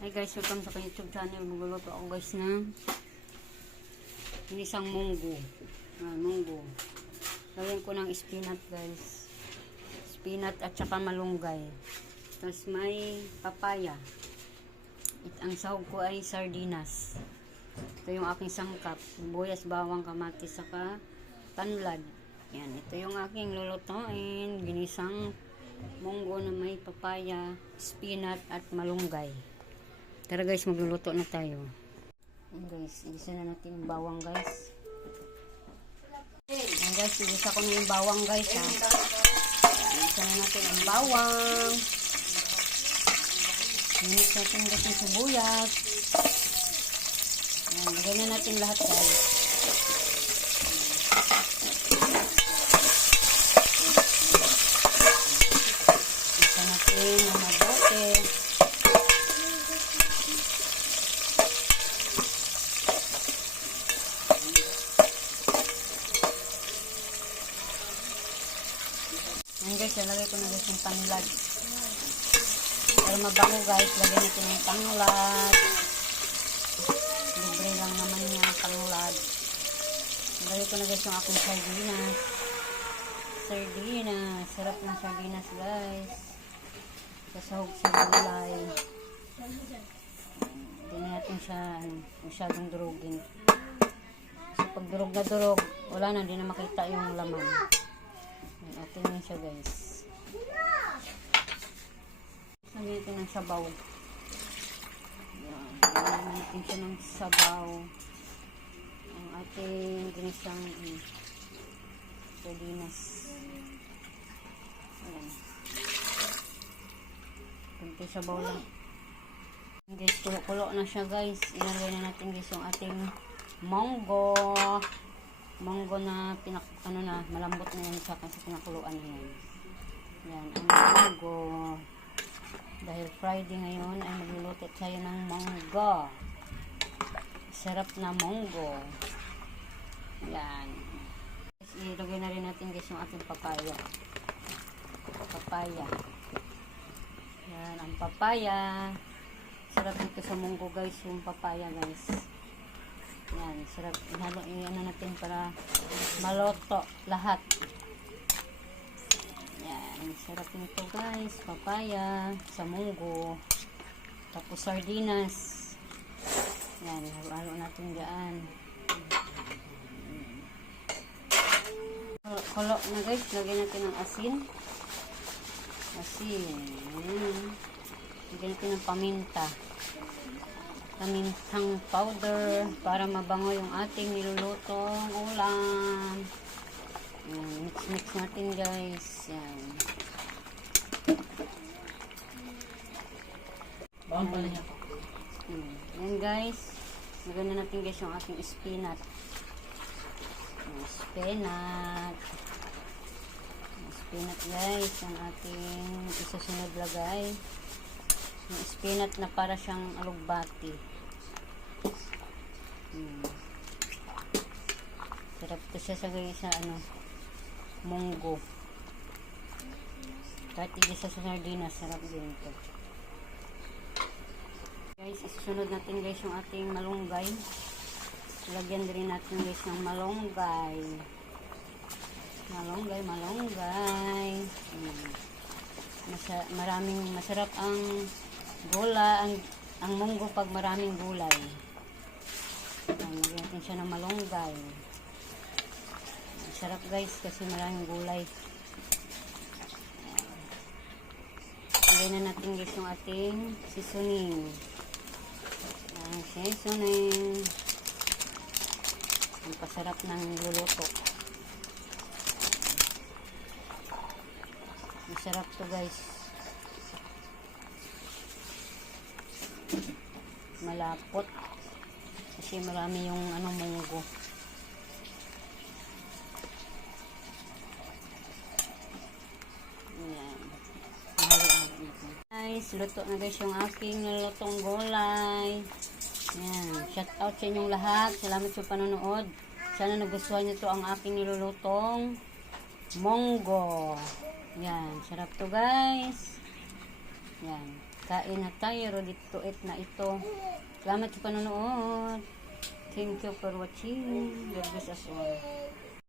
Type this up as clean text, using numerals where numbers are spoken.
Hi guys, welcome sa YouTube channel. Magluluto ako guys ng isang munggo. Munggo. Lagyan ko ng spinach guys. Spinach at saka malunggay. Tapos may papaya. Ang sahog ko ay sardinas. Ito yung aking sangkap. Buyas, bawang, kamatis, saka tanlad. Yan, ito yung aking lulutuin. Ginisang munggo na may papaya, spinach at malunggay. Tara guys, magluluto na tayo. Ayan guys, igisa na natin yung bawang guys. Ayan guys, igisa ko na yung bawang guys ha. Igisa na natin ang bawang. Minix natin guys yung sibuyas. Ayan, lagay na natin lahat guys. Igisa natin ang mabuti. Ayan guys, lalagay ko na guys yung tanglad. Para mabango guys, lagay natin yung tanglad. Libre lang naman niya ang tanglad. Lagay ko na guys yung aking sardinas. Sardinas. Sarap ng sardinas guys. Sasahog sa gulay. Hindi na natin siya masyadong durugin. Kasi pag durog na durog, wala na, hindi na makita yung laman. Atin yun siya guys. Lagyan natin ng sabaw. Lagyan natin siya ng sabaw. Ang ating ginisang sardinas. Ayan. Kunti sabaw lang. Guys, kulo-kulo na siya guys. Ilagay na natin guys yung ating munggo. Munggo na malambot na yan sa pinakuluan na yan. Yan, ang munggo. Dahil Friday ngayon ay magluluto tayo ng munggo. Sarap na munggo. Yan. Ilagay na rin natin guys yung ating papaya. Papaya. Yan, ang papaya. Sarap dito sa munggo guys, yung papaya guys. Yan, sarap. Ano natin para maloto lahat. Yan, sarap nito guys. Papaya, sa munggo. Tapos sardinas. Yan, halo natin dyan. Kulo na guys, lagyan natin ng asin. Asin. Yan. Lagyan natin ng paminta. Pamintang powder para mabango yung ating nilulutong ulam. Mix natin guys. Yan. Bawang pala niya. Yan guys. Lagyan na natin guys yung ating spinach. Spinach. Spinach guys. Ang ating isusunod lagay. Yung spinach na para siyang alugbati. Sarap to siya sa munggo. Kahit igisa sa sardinas, sarap din ito. Guys, isusunod natin guys yung ating malunggay. Lagyan din natin guys ng malunggay. Malunggay. Masarap ang gulay, ang munggo pag maraming gulay. Lagyan natin siya ng malunggay. Sarap guys kasi maraming gulay. Lagyan na natin guys yung ating seasoning. Seasoning. Ang pasarap ng luluto. Masarap to guys. Malapot. Kasi marami yung munggo. Guys, luto na guys yung aking nilutong gulay. Yan, shout out sa inyong lahat. Salamat sa panonood. Sana nagustuhan nyo to ang aking nilulutong munggo. Yan, sarap to guys. Yan. Kain na tayo, ready to eat na ito. Salamat sa panonood. Thank you for watching. God bless us all.